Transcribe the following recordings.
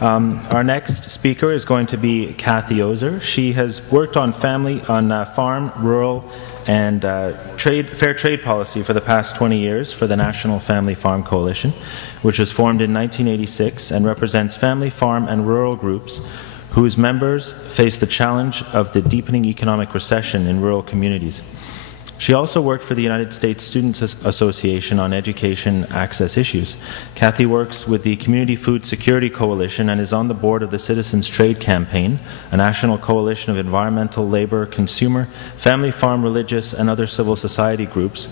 Our next speaker is going to be Kathy Ozer. She has worked on farm, rural, and fair trade policy for the past 20 years for the National Family Farm Coalition, which was formed in 1986 and represents family, farm, and rural groups whose members face the challenge of the deepening economic recession in rural communities. She also worked for the United States Students Association on education access issues. Kathy works with the Community Food Security Coalition and is on the board of the Citizens Trade Campaign, a national coalition of environmental, labor, consumer, family farm, religious, and other civil society groups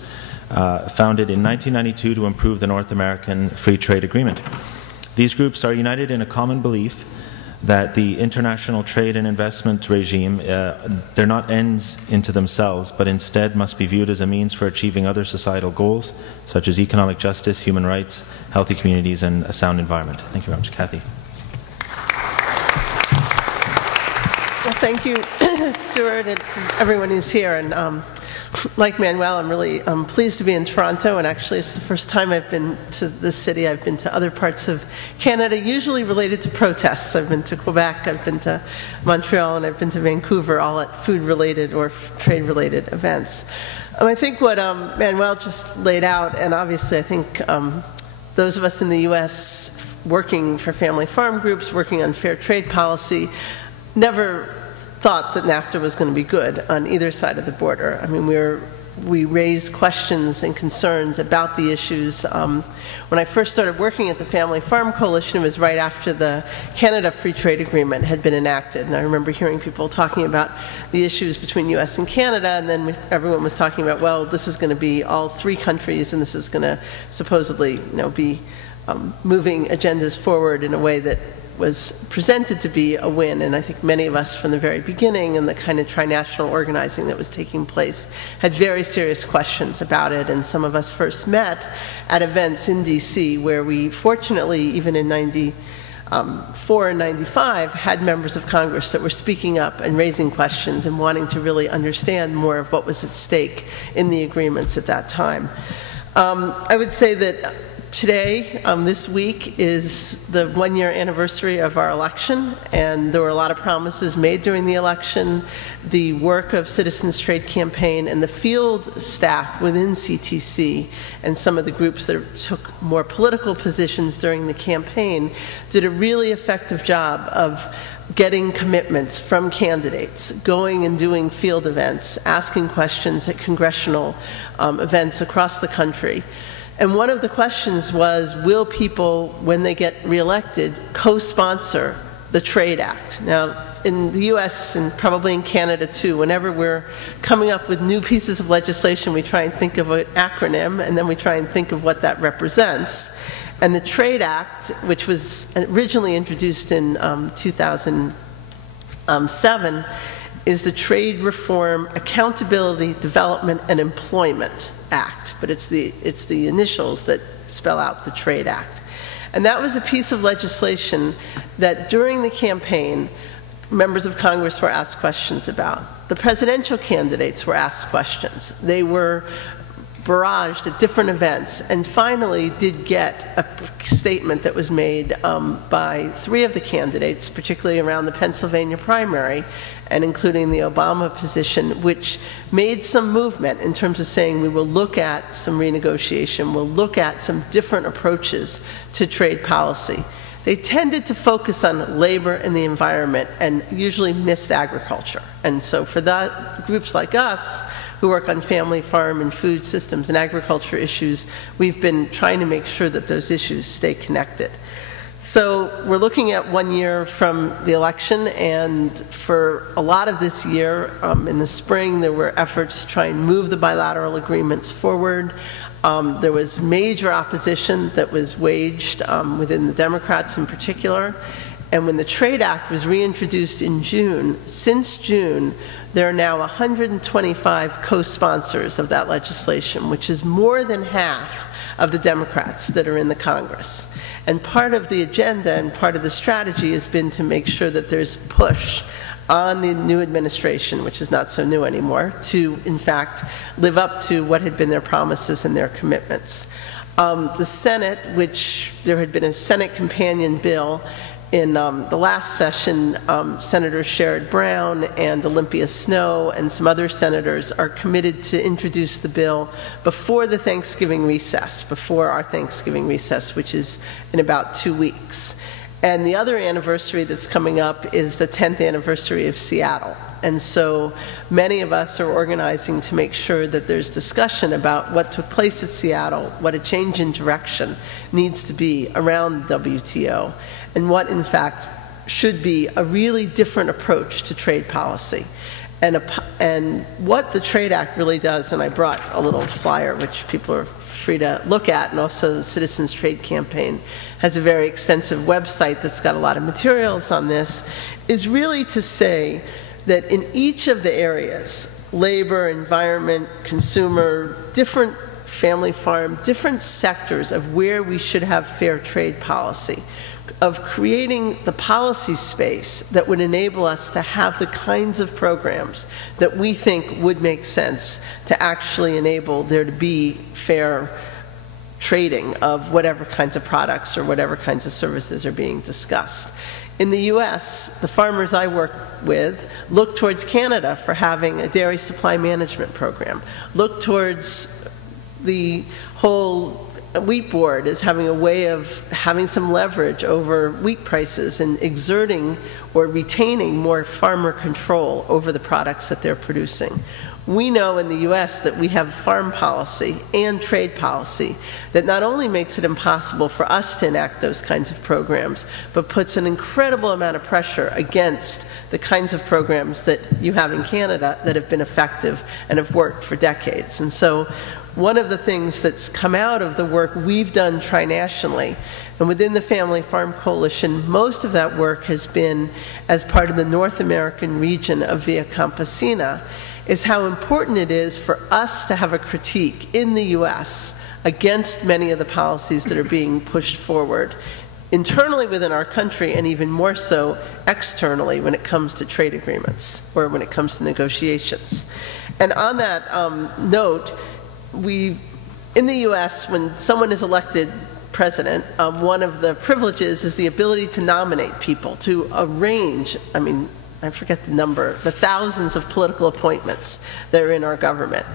founded in 1992 to improve the North American Free Trade Agreement. These groups are united in a common belief that the international trade and investment regime, they're not ends into themselves, but instead must be viewed as a means for achieving other societal goals, such as economic justice, human rights, healthy communities, and a sound environment. Thank you very much. Kathy. Well, thank you, Stuart, and everyone who's here. And like Manuel, I'm really pleased to be in Toronto, and actually it's the first time I've been to this city. I've been to other parts of Canada, usually related to protests. I've been to Quebec, I've been to Montreal, and I've been to Vancouver, all at food-related or trade-related events. I think what Manuel just laid out, and obviously I think those of us in the U.S. working for family farm groups, working on fair trade policy, never thought that NAFTA was going to be good on either side of the border. I mean, we raised questions and concerns about the issues. When I first started working at the Family Farm Coalition, it was right after the Canada Free Trade Agreement had been enacted. And I remember hearing people talking about the issues between US and Canada, and then everyone was talking about, well, this is going to be all three countries, and this is going to supposedly, be moving agendas forward in a way that was presented to be a win. And I think many of us from the very beginning and the kind of trinational organizing that was taking place had very serious questions about it. And some of us first met at events in DC where we fortunately, even in 94 and 95, had members of Congress that were speaking up and raising questions and wanting to really understand more of what was at stake in the agreements at that time. I would say that today, this week, is the one-year anniversary of our election, and there were a lot of promises made during the election. The work of Citizens Trade Campaign and the field staff within CTC and some of the groups that took more political positions during the campaign did a really effective job of getting commitments from candidates, going and doing field events, asking questions at congressional events across the country. And one of the questions was, will people, when they get reelected, co-sponsor the Trade Act? Now, in the US and probably in Canada too, whenever we're coming up with new pieces of legislation, we try and think of an acronym, and then we try and think of what that represents. And the Trade Act, which was originally introduced in 2007, is the Trade Reform, Accountability, Development, and Employment Act, but it's the initials that spell out the Trade Act. And that was a piece of legislation that during the campaign, members of Congress were asked questions about. The presidential candidates were asked questions. They were barraged at different events, and finally did get a statement that was made by three of the candidates, particularly around the Pennsylvania primary, and including the Obama position, which made some movement in terms of saying we will look at some renegotiation, we'll look at some different approaches to trade policy. They tended to focus on labor and the environment and usually missed agriculture. And so for that, groups like us who work on family, farm, and food systems and agriculture issues, we've been trying to make sure that those issues stay connected. So we're looking at 1 year from the election, and for a lot of this year, in the spring, there were efforts to try and move the bilateral agreements forward. There was major opposition that was waged within the Democrats in particular. And when the Trade Act was reintroduced in June, since June, there are now 125 co-sponsors of that legislation, which is more than half of the Democrats that are in the Congress. And part of the agenda and part of the strategy has been to make sure that there's push on the new administration, which is not so new anymore, to, in fact, live up to what had been their promises and their commitments. The Senate, which there had been a Senate companion bill, In the last session, Senator Sherrod Brown and Olympia Snowe and some other senators are committed to introduce the bill before the Thanksgiving recess, before our Thanksgiving recess, which is in about 2 weeks. And the other anniversary that's coming up is the 10th anniversary of Seattle. And so many of us are organizing to make sure that there's discussion about what took place at Seattle, what a change in direction needs to be around the WTO, and what, in fact, should be a really different approach to trade policy. And what the Trade Act really does, and I brought a little flyer which people are free to look at, and also the Citizens Trade Campaign has a very extensive website that's got a lot of materials on this, is really to say that in each of the areas, labor, environment, consumer, different family farm, different sectors of where we should have fair trade policy, of creating the policy space that would enable us to have the kinds of programs that we think would make sense to actually enable there to be fair trading of whatever kinds of products or whatever kinds of services are being discussed. In the US, the farmers I work with look towards Canada for having a dairy supply management program, look towards the whole wheat board as having a way of having some leverage over wheat prices and exerting or retaining more farmer control over the products that they're producing. We know in the US that we have farm policy and trade policy that not only makes it impossible for us to enact those kinds of programs, but puts an incredible amount of pressure against the kinds of programs that you have in Canada that have been effective and have worked for decades. And so one of the things that's come out of the work we've done trinationally, and within the Family Farm Coalition, most of that work has been as part of the North American region of Via Campesina, is how important it is for us to have a critique in the US against many of the policies that are being pushed forward internally within our country, and even more so externally when it comes to trade agreements or when it comes to negotiations. And on that note, in the US, when someone is elected president, one of the privileges is the ability to nominate people, to arrange, I forget the number, the thousands of political appointments that are in our government.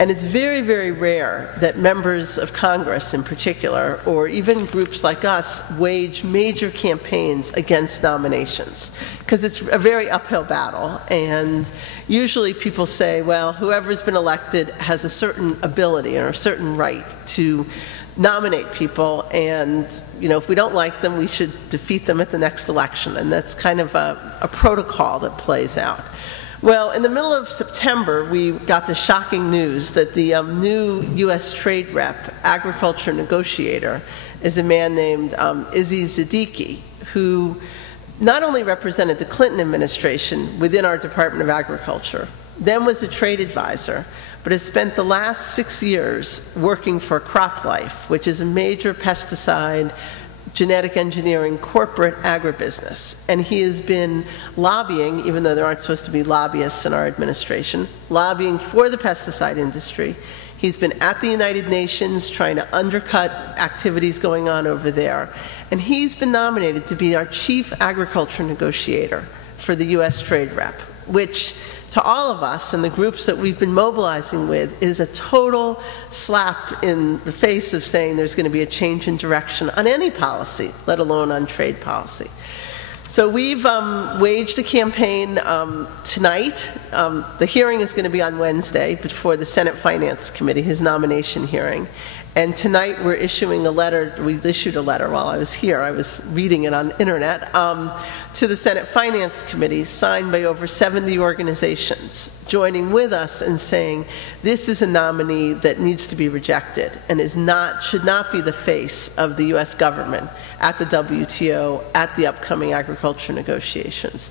And it's very, very rare that members of Congress in particular, or even groups like us, wage major campaigns against nominations, because it's a very uphill battle. And usually people say, well, whoever's been elected has a certain ability or a certain right to nominate people, and if we don't like them, we should defeat them at the next election. And that's kind of a protocol that plays out. Well, in the middle of September, we got the shocking news that the new U.S. trade rep, agriculture negotiator, is a man named Izzy Zadiki, who not only represented the Clinton administration within our Department of Agriculture, then was a trade advisor, but has spent the last 6 years working for CropLife, which is a major pesticide, genetic engineering, corporate agribusiness. And he has been lobbying, even though there aren't supposed to be lobbyists in our administration, lobbying for the pesticide industry. He's been at the United Nations trying to undercut activities going on over there. And he's been nominated to be our chief agriculture negotiator for the U.S. trade rep, which to all of us and the groups that we've been mobilizing with is a total slap in the face of saying there's going to be a change in direction on any policy, let alone on trade policy. So we've waged a campaign tonight. The hearing is going to be on Wednesday before the Senate Finance Committee, his nomination hearing. And tonight we're issuing a letter, we issued a letter while I was here, I was reading it on the internet, to the Senate Finance Committee, signed by over 70 organizations, joining with us and saying this is a nominee that needs to be rejected and should not be the face of the US government at the WTO, at the upcoming agriculture negotiations.